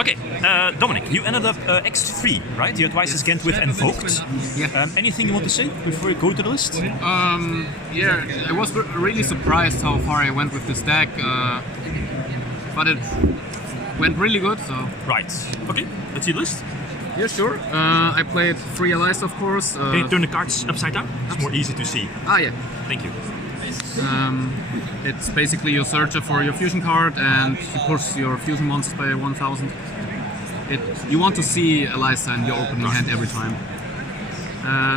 Okay, Domenic, you ended up X3, right? You had YCS Ghent with Invoked. Yeah. Anything you want to say before we go to the list? Yeah, I was really surprised how far I went with this deck, but it went really good. So. Right. Okay, let's see the list. Yeah, sure. I played 3 allies, of course. Can you turn the cards upside down? It's more easy to see. Ah, yeah. Thank you. It's basically your searcher for your fusion card, and you push your fusion monsters by 1000. You want to see Elisa in your opening hand every time.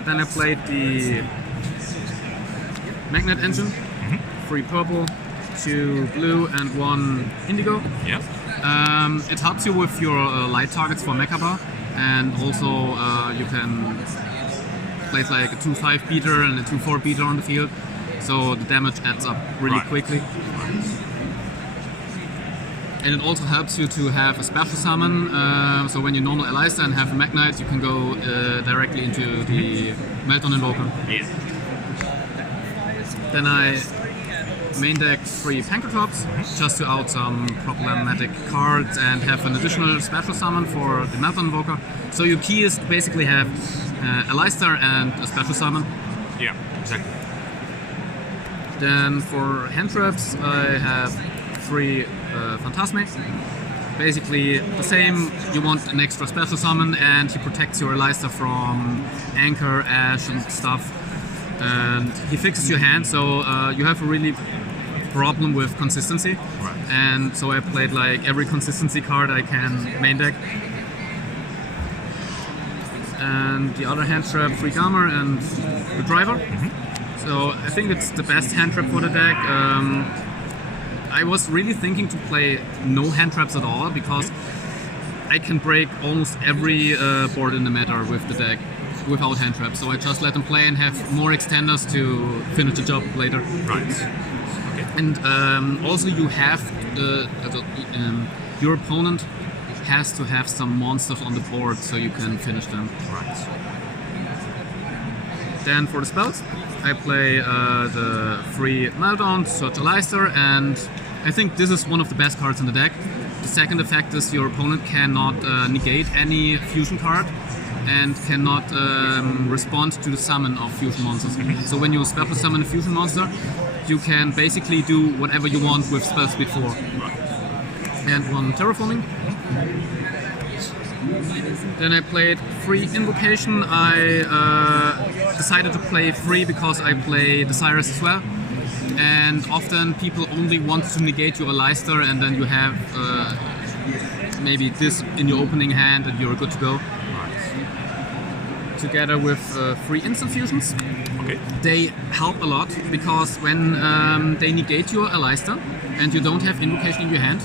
Then I played the Magnet Engine, 3 purple, 2 blue, and 1 indigo. Yeah. It helps you with your light targets for Mechaba, and also you can place like a 2/5 beater and a 2/4 beater on the field. So the damage adds up really quickly. And it also helps you to have a special summon. So when you normal Elisa and have a Magnite, you can go directly into the Meltdown Invoker. Yeah. Then I main deck 3 Pankratops, just to out some problematic cards and have an additional special summon for the Meltdown Invoker. So your key is to basically have Elisa and a special summon. Yeah, exactly. Then for hand traps, I have 3 Phantasme. Basically the same, you want an extra special summon and he protects your Elisa from Anchor, Ash and stuff. And he fixes your hand, so you have a really problem with consistency. Right. And so I played like every consistency card I can main deck. And the other hand trap, 3 Gamma and the Driver. So I think it's the best hand trap for the deck. I was really thinking to play no hand traps at all because I can break almost every board in the meta with the deck without hand traps. So I just let them play and have more extenders to finish the job later. Right. Okay. And also you have your opponent has to have some monsters on the board so you can finish them. Right. Then for the spells, I play the 3 Meltdown, Search Elisa, and I think this is one of the best cards in the deck. The second effect is your opponent cannot negate any fusion card and cannot respond to the summon of fusion monsters. So when you special summon a fusion monster, you can basically do whatever you want with spell speed 4. And 1 terraforming. Then I played 3 Invocation. I decided to play 3 because I play Desirous as well. And often people only want to negate your Elisa and then you have maybe this in your opening hand and you're good to go. Together with 3 instant fusions. Okay. They help a lot because when they negate your Elisa and you don't have Invocation in your hand,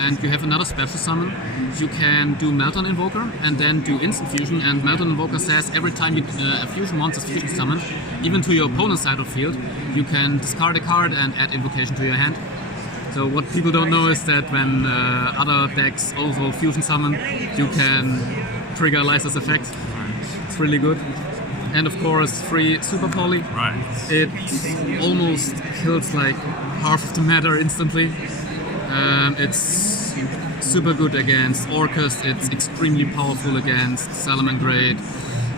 and you have another special summon, you can do Meltdown Invoker and then do Instant Fusion, and Meltdown Invoker says every time you, a fusion monster is fusion summoned, even to your opponent's side of the field, you can discard a card and add Invocation to your hand. So what people don't know is that when other decks also fusion summon, you can trigger Elisa's effect. It's really good. And of course 3 Super Poly. Right. It almost kills like half of the matter instantly. It's super good against Orcust, it's extremely powerful against Salamangreat,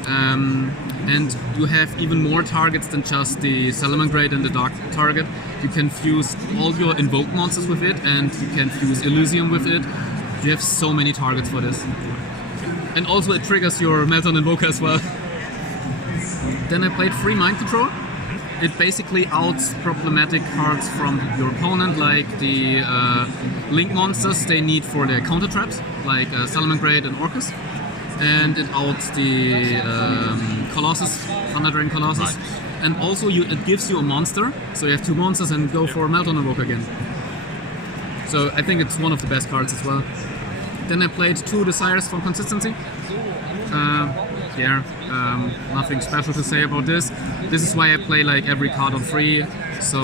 and you have even more targets than just the Salamangreat and the Dark target. You can fuse all your invoked monsters with it, and you can fuse Elysium with it. You have so many targets for this. And also it triggers your Meltdown Invoker as well. Then I played 3 Mind Control. It basically outs problematic cards from your opponent, like the link monsters they need for their counter traps, like Salamangreat and Orcus. And it outs the Colossus, Thunder Dragon Colossus. Right. And also it gives you a monster, so you have 2 monsters and go for Meltdown Invoker again. So I think it's one of the best cards as well. Then I played 2 Desires for consistency. Nothing special to say about this. This is why I play like every card on 3, so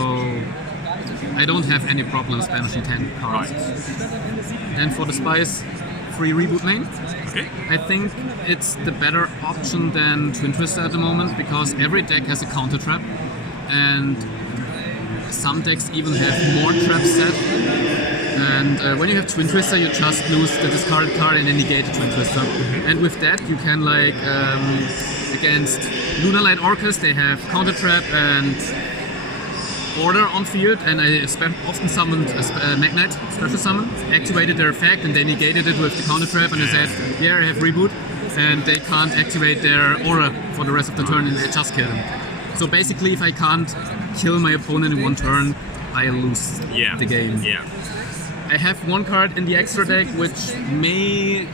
I don't have any problems banishing 10 cards. Right. And for the Spice, 3 Reboot main. Okay. I think it's the better option than Twin Twister at the moment because every deck has a counter trap, and some decks even have more traps set. And when you have Twin Twister, you just lose the discarded card and then negate the Twin Twister. And with that, you can like against Lunar Light Orcus, they have Counter Trap and Order on field, and I often summoned a Magnet special summon, activated their effect, and they negated it with the Counter Trap, and I said, yeah, I have Reboot, and they can't activate their Aura for the rest of the turn, and I just kill them. So basically, if I can't kill my opponent in one turn, I lose the game. Yeah. I have one card in the extra deck which I may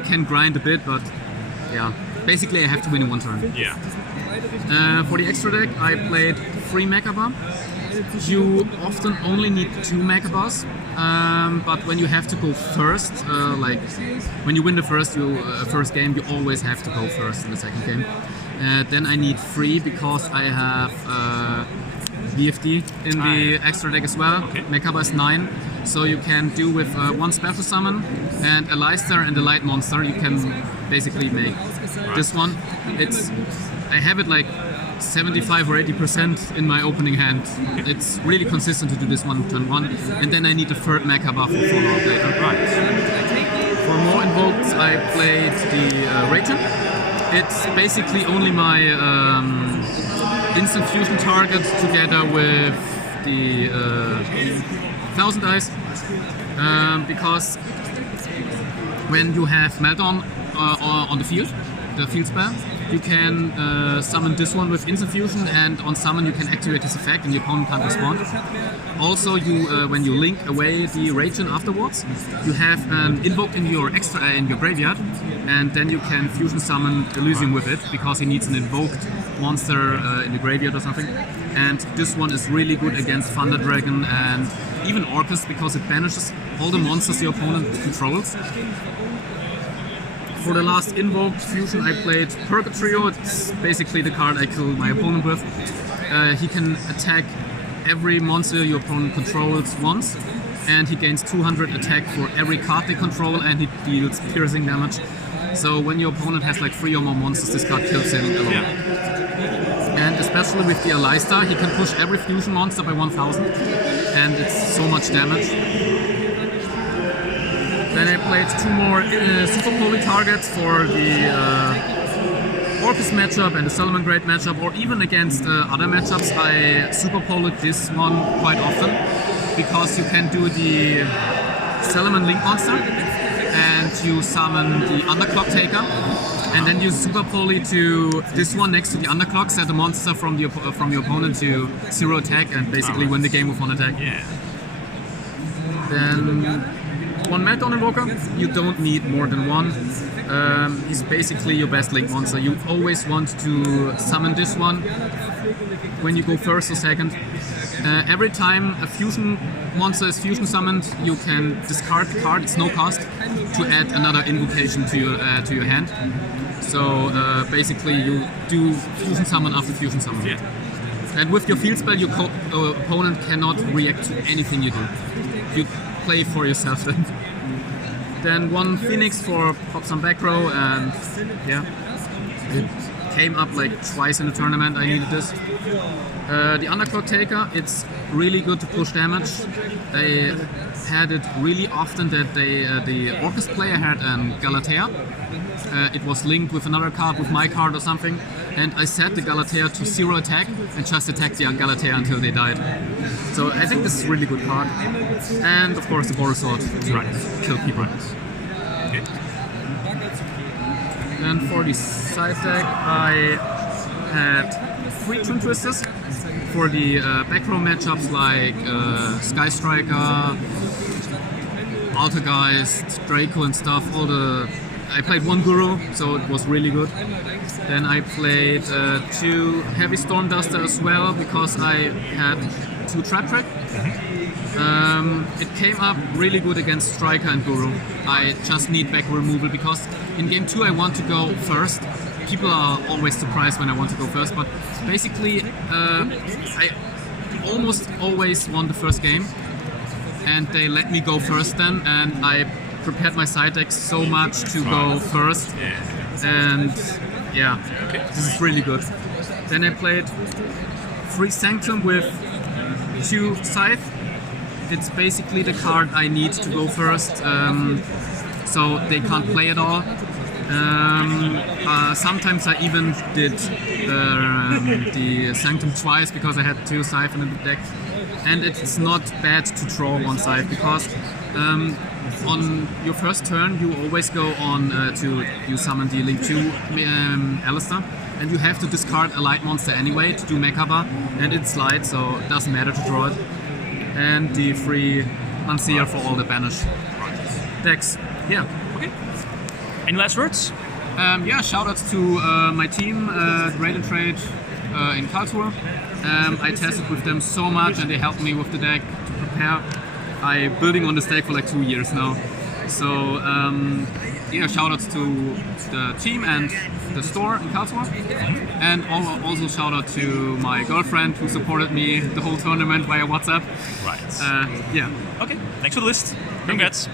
can grind a bit, but yeah, basically I have to win in one turn. Yeah. For the extra deck, I played 3 Mecha. You often only need 2 Mecha, but when you have to go first, like when you win the first game, you always have to go first in the second game. Then I need 3 because I have VFD in the extra deck as well. Okay. Mecha is 9, so you can do with 1 special summon and a Leicester and a light monster. You can basically make this one. I have it like 75 or 80% in my opening hand. It's really consistent to do this one turn 1, and then I need a third Mecha buff for follow-up later. Right. For more Invoked, I played the Raging. It's basically only my instant fusion target together with the 1000 Eyes, because when you have Meltdown on the field spell, you can summon this one with instant fusion, and on summon you can activate this effect and the opponent can't respond. Also, when you link away the Raging afterwards, you have an Invoked in your graveyard, and then you can fusion summon Elysium with it because he needs an Invoked monster in the graveyard or something. And this one is really good against Thunder Dragon and even Orcus because it banishes all the monsters your opponent controls. For the last Invoked fusion, I played Purgatrio. It's basically the card I kill my opponent with. He can attack every monster your opponent controls once, and he gains 200 attack for every card they control, and he deals piercing damage. So when your opponent has like 3 or more monsters, this card kills him alone. Yeah. And especially with the Aleista, he can push every fusion monster by 1000, and it's so much damage. Then I played 2 more Super Poly targets for the Orcus matchup and the Salamangreat matchup, or even against other matchups. I Super Polyed this one quite often because you can do the Salaman Link monster and you summon the Underclock Taker, and then you Super Poly to this one next to the Underclock, set a monster from your opponent to 0 attack, and basically win the game with 1 attack. Yeah. Then 1 Meltdown Invoker, you don't need more than 1. He's basically your best Link monster. You always want to summon this one when you go first or second. Every time a fusion monster is fusion summoned, you can discard the card, it's no cost, to add another invocation to your hand. So basically you do fusion summon after fusion summon. Yeah. And with your field spell, your opponent cannot react to anything you do. You play for yourself then. Then 1 Phoenix for pop some back row, and yeah, it came up like twice in the tournament. I needed this. The Underclock Taker, it's really good to push damage. They had it really often that the Orcus player had Galatea. It was linked with another card, with my card or something, and I set the Galatea to 0 attack and just attacked the Galatea until they died. So I think this is a really good card. And of course the Boros Sword to kill people. Okay. And for the side deck, I had 3 Twin Twisters for the back row matchups like Sky Striker, Altergeist, Draco and stuff. I played 1 Guru, so it was really good. Then I played 2 Heavy Storm Duster as well because I had 2 Trap Track. It came up really good against Striker and Guru. I just need back removal because in game 2 I want to go first. People are always surprised when I want to go first, but basically I almost always won the first game, and they let me go first then, and I prepared my side deck so much to go first, and yeah, this is really good. Then I played free Sanctum with 2 Scythe. It's basically the card I need to go first, so they can't play at all. Sometimes I even did the Sanctum twice because I had 2 Scythe in the deck. And it's not bad to draw 1 Scythe because on your first turn you always go on you summon the Link 2 Alistair, and you have to discard a light monster anyway to do Mechaba, and it's light, so it doesn't matter to draw it. And the free Lancia for all the banish decks. Yeah. Okay. Any last words? Yeah, shoutouts to my team, Raid and Trade in Karlsruhe. I tested with them so much and they helped me with the deck to prepare. I'm building on this deck for like 2 years now. So yeah, shoutouts to the team and the store in Karlsruhe. And also shoutout to my girlfriend who supported me the whole tournament via WhatsApp. Right. Yeah. Okay, thanks for the list. Congrats.